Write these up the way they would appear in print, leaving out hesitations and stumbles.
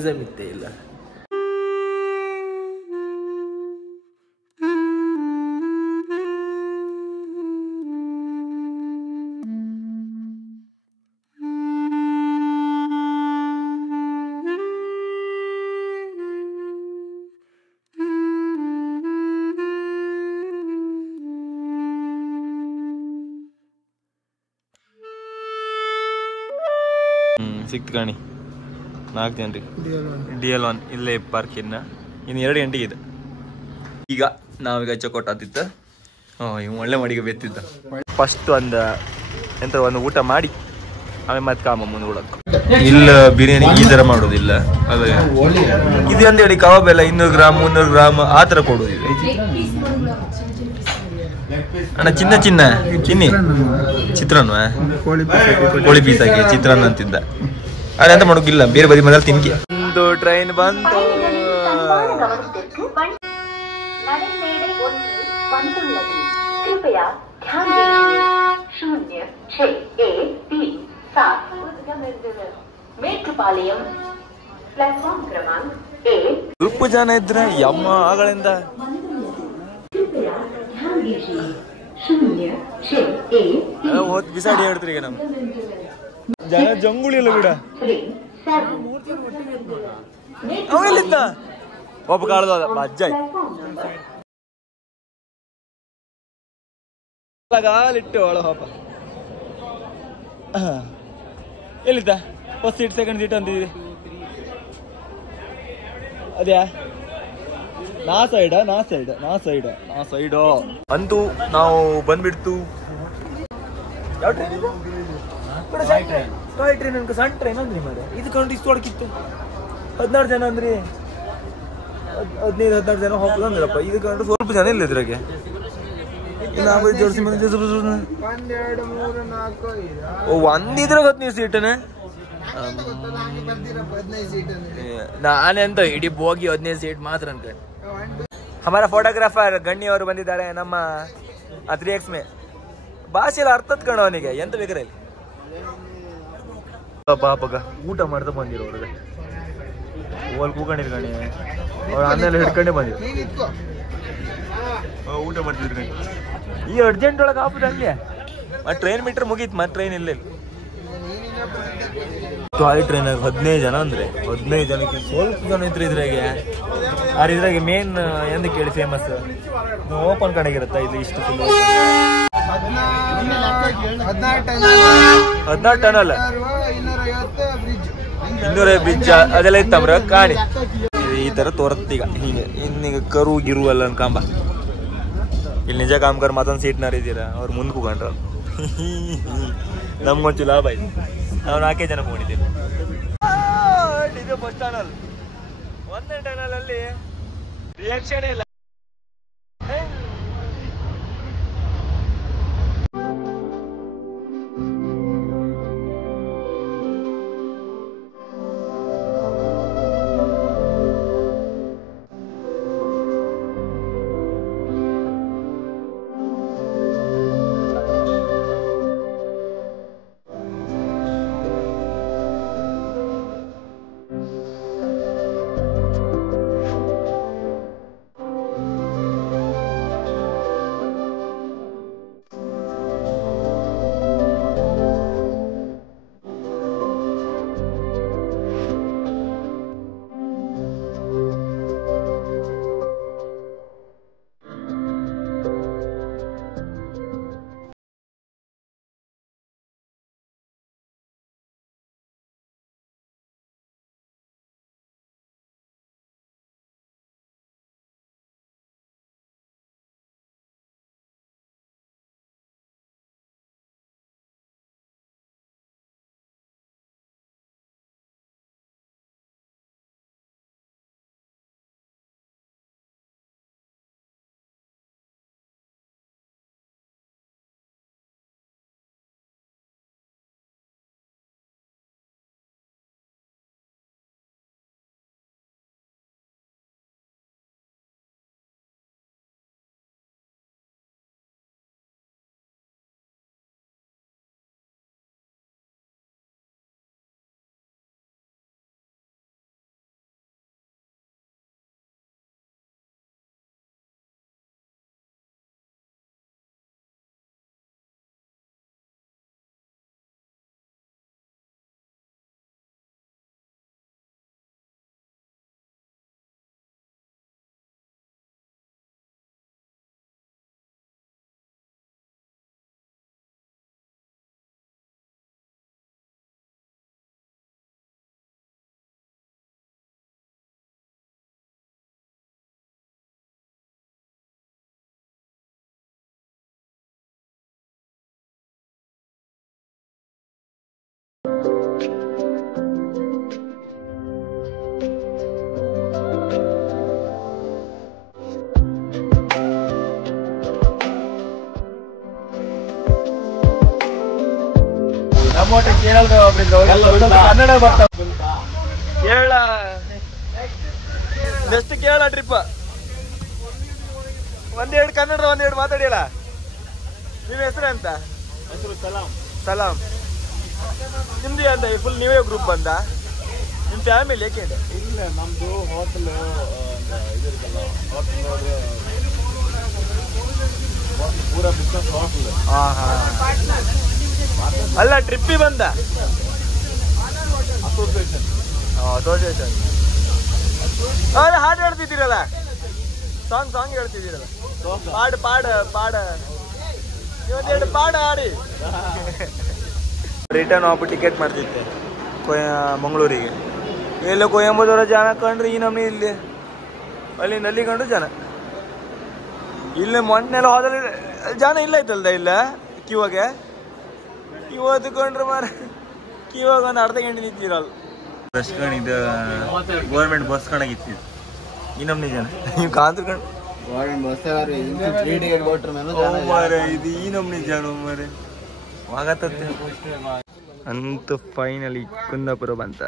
ನಿಜ ಮಿಥ್ಯೆ ಇಲ್ಲ. ಸಿಕ್ತು ಕಾಣಿ 4 ಜನರಿಗೆ DL1 ಇಲ್ಲೇ ಪಾರ್ಕ್ ಇನ್ನು 2 ಗಂಟೆಗೆ ಇದೆ. ಈಗ ನಾವೀಗ ಚಕೋಟ್ ಆತಿತ್ತು. ಇವ್ ಒಳ್ಳೆ ಮಡಿಗೆ ಬೆತ್ತಿದ್ದ. ಫಸ್ಟ್ ಒಂದು ಊಟ ಮಾಡಿ ಆಮೇಲೆ ಮತ್ತೆ ಕಾಮ ಮುಂದೆ ಉಳಕ್. ಇಲ್ಲ ಬಿರಿಯಾನಿ ಈ ಥರ ಮಾಡೋದಿಲ್ಲ. ಅದು ಇದು ಅಂತ ಹೇಳಿ ಕಬಾಬ್ ಎಲ್ಲ 200 ಗ್ರಾಮ್ 300 ಗ್ರಾಮ್ ಆ ಥರ ಕೊಡೋದಿಲ್ಲ. ಅಣ್ಣ ಚಿನ್ನಿ ಚಿತ್ರಾನ್ನ ಕೋಳಿ ಪೀಸ್ ಹಾಕಿ ಚಿತ್ರಾನ್ನ ಅಂತಿದ್ದ. ಅದೇ ಅಂತ ಮಾಡೋಗಿಲ್ಲ, ಬೇರೆ ಬದಿ ಮನೇಲಿ ತಿನ್ಕಿ. ಒಂದು ಟ್ರೈನ್ ಬಂತು. ಸ್ವಲ್ಪ ಜನ ಇದ್ರ ಯಮ್ಮ ಆಗಳಿಂದ ಬಿಸಾಡಿ ಹೇಳ್ತೀರಿ ಈಗ ನಮ್ ಜನ ಜಂಗುಳಿ ಎಲ್ಲ ಬಿಡ. ಅವಲ್ಲಿದ್ದ ಒಬ್ಬ ಕಾಳ್ದ ಅಜ್ಜ ಗಾಲಿಟ್ಟು ಒಳ ಪಾಪ. ಎಲ್ಲಿದ್ದ ಫಸ್ಟ್ ಸೀಟ್ ಸೆಕೆಂಡ್ ಸೀಟ್ ಅಂತಿದ್ವಿ. ಅದ್ಯಾ ನಾ ಸೈಡ್ ಅಂತೂ ನಾವು ಬಂದ್ಬಿಡ್ತು. ಯಾವ ಟ್ರೈನ್ ಇದು? ಟಾಯ್ ಟ್ರೈನ್ ಅನ್ಕ ಸಣ್ಣ ಟ್ರೈನ್ ಅಂದ್ರಿ ಮಾರೆ. ಇದು ಕಂಡು ಇಷ್ಟು ಹೊಡಕಿತ್ತು. 16 ಜನ ಅಂದ್ರಿ, 15-16 ಜನ ಹೋಗ್ಬೋದು ಅಂದ್ರಪ್ಪ. ಇದು ಕಂಡು ಸ್ವಲ್ಪ ಜನ ಇಲ್ಲ ಇದ್ರಾಗೆ. ಜೋಡಿಸಿ ಒಂದಿದ್ರಾಗ 15 ಸೀಟನೆ. ನಾನೆಂತ ಇಡೀ ಹೋಗಿ 15 ಸೀಟ್ ಮಾತ್ರ ಅನ್ಕೊಂಡು. ಹಮಾರ ಫೋಟೋಗ್ರಾಫರ್ ಗಣ್ಣಿ ಅವರು ಬಂದಿದ್ದಾರೆ ನಮ್ಮ 3x ಮೇ. ಭಾಷೆ ಎಲ್ಲ ಅರ್ಥತ್ ಕಣ ಅವನಿಗೆ, ಎಂತ ಬೇಕಾರೆ ಪಾಪಗ ಊಟ ಮಾಡ್ತಾ ಬಂದಿರೋ ಅವ್ರಿಗೆ ಓಲ್ ಕೂಕೊಂಡಿರ್ಕಣಿ ಅವ್ರು ಅನ್ನೆಲ್ಲ ಹಿಡ್ಕೊಂಡೇ ಬಂದಿರು. ಊಟ ಮಾಡ್ತಿದ್ರು ಈ ಅರ್ಜೆಂಟ್ ಒಳಗೆ ಹಾಪದ ಹಂಗೆ. ಟ್ರೈನ್ ಮೀಟರ್ ಮುಗೀತು, ಮತ್ತೆ ಟ್ರೈನ್ ಇಲ್ಲ. ಟಾಯ್ ಟ್ರೈನಾಗ 15 ಜನ ಅಂದ್ರೆ 15 ಜನಕ್ಕೆ ಸ್ವಲ್ಪ ಜನ ಇದ್ರು ಇದ್ರಾಗೆ. ಆದ್ರೆ ಇದ್ರಾಗೆ ಮೇನ್ ಎಂದ ಕೇಳಿ ಫೇಮಸ್ ಓಪನ್ ಕಡೆಗಿರುತ್ತ. ಇಲ್ಲಿ ಇಷ್ಟು ಫುಲ್ 16 ಟನ್ ಅಲ್ಲ 250 ಬ್ರಿಡ್ಜ್ ಅದೆಲ್ಲ ಇತ್ತಂಬ್ರ ಕಾಣಿ. ಈ ತರ ತೋರತ್ತೀಗ ಹೀಗೆ ಇನ್ನೀಗ ಕರು ಗಿರು ಅಲ್ಲ ಅನ್ಕಾಂಬ. ಇಲ್ಲಿ ನಿಜ ಕಾಮ್ಗಾರ್ ಮತ್ತೊಂದು ಸೀಟ್ನಾರ ಇದ್ದೀರಾ, ಅವ್ರು ಮುಂದೆ ಕೂಗೊಂಡ್ರ. ನಮ್ಗೊಂಚು ಲಾಭ ಆಯ್ತು. ನಾವು 4 ಜನ ಕೂಡಿದ್ದೀವಿ. ಇದು ಬಸ್ ಟನಲ್. 1ನೇ ಟನಲ್ ಅಲ್ಲಿ ರಿಯಾಕ್ಷನ್ ಇಲ್ಲ. ಕನ್ನಡ ಬರ್ತಾವ ಕೇರಳ ನೆಕ್ಸ್ಟ್ ಕೇರಳ ಟ್ರಿಪ್ ಒಂದೆರಡು ಕನ್ನಡ ಒಂದೆರಡು ಮಾತಾಡಿಯಲ್ಲ. ನಿಮ್ಮ ಹೆಸರು ಅಂತ? ಸಲಾಂ. ನಿಮ್ದು ಅಂತ ಫುಲ್ ನೀವೇ ಗ್ರೂಪ್ ಬಂದ? ನಿಮ್ಮ ಫ್ಯಾಮಿಲಿ ಏಕೆ? ಇಲ್ಲ, ನಮ್ದು ಹೋಟೆಲ್ ಪೂರ ಬಿಸ್ನೆಸ್ ಹೋಟೆಲ್. ಅಲ್ಲ ಟ್ರಿಪ್ಪಿ ಬಂದ? ಅಸೋಸಿಯೇಷನ್. ಅಸೋಸಿಯೇಷನ್. ಹಾಡು ಹೇಳ್ತಿದ್ದೀರಲ್ಲ, ಸಾಂಗ್ ಹೇಳ್ತಿದ್ದೀರಲ್ಲ, ಪಾಡ ಇವತ್ತೆರಡು ಪಾಡ ಹಾಡಿ. ರಿಟರ್ನ್ ಹೋಗ್ಬಿಟ್ಟು ಟಿಕೆಟ್ ಮಾಡ್ತಿದ್ದೆ ಮಂಗಳೂರಿಗೆ. ಎಲ್ಲ ಕೊಯಂಬತ್ತೂರ ಜನ ಕಂಡ್ರೆ ಈ ನಮ್ನಿ ಇಲ್ಲಿ ಅಲ್ಲಿ ನಲ್ಲಿ ಕಂಡ್ರು ಜನ. ಇಲ್ಲಿ ಮೊನ್ನೆಲ್ಲ ಹೋದಲ್ಲಿ ಜನ ಇಲ್ಲ ಐತಲ್ದ ಇಲ್ಲ ಕ್ಯೂವಾಗೆ. ಇವತ್ತು ಕೊಂಡ್ರು ಮಾರ ಕ್ಯೂವಾಗ ಒಂದು ಅರ್ಧ ಗಂಟೆ ನಿಂತಿರಲ್ಲ. ಬಸ್ ಇದು ಗೌರ್ಮೆಂಟ್ ಬಸ್ ಕಣಗಿತ್ತು ಈ ನಮ್ನಿ ಜನ. ನೀವು ಕಾಂತ್ಕೊಂಡು ಇದು ಈ ನಮ್ನಿ ಜನ ಮಾರೆ ಆಗತ್ತೆ. ಅಂತೂ ಫೈನಲಿ ಕುಂದಾಪುರ ಬಂತ.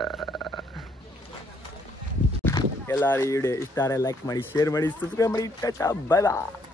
ಎಲ್ಲರೂ ಈ ವಿಡಿಯೋ ಇಷ್ಟ ಲೈಕ್ ಮಾಡಿ, ಶೇರ್ ಮಾಡಿ, ಸಬ್ಸ್ಕ್ರೈಬ್ ಮಾಡಿ. ಟಾಟಾ, ಬೈ ಬಾಯ್.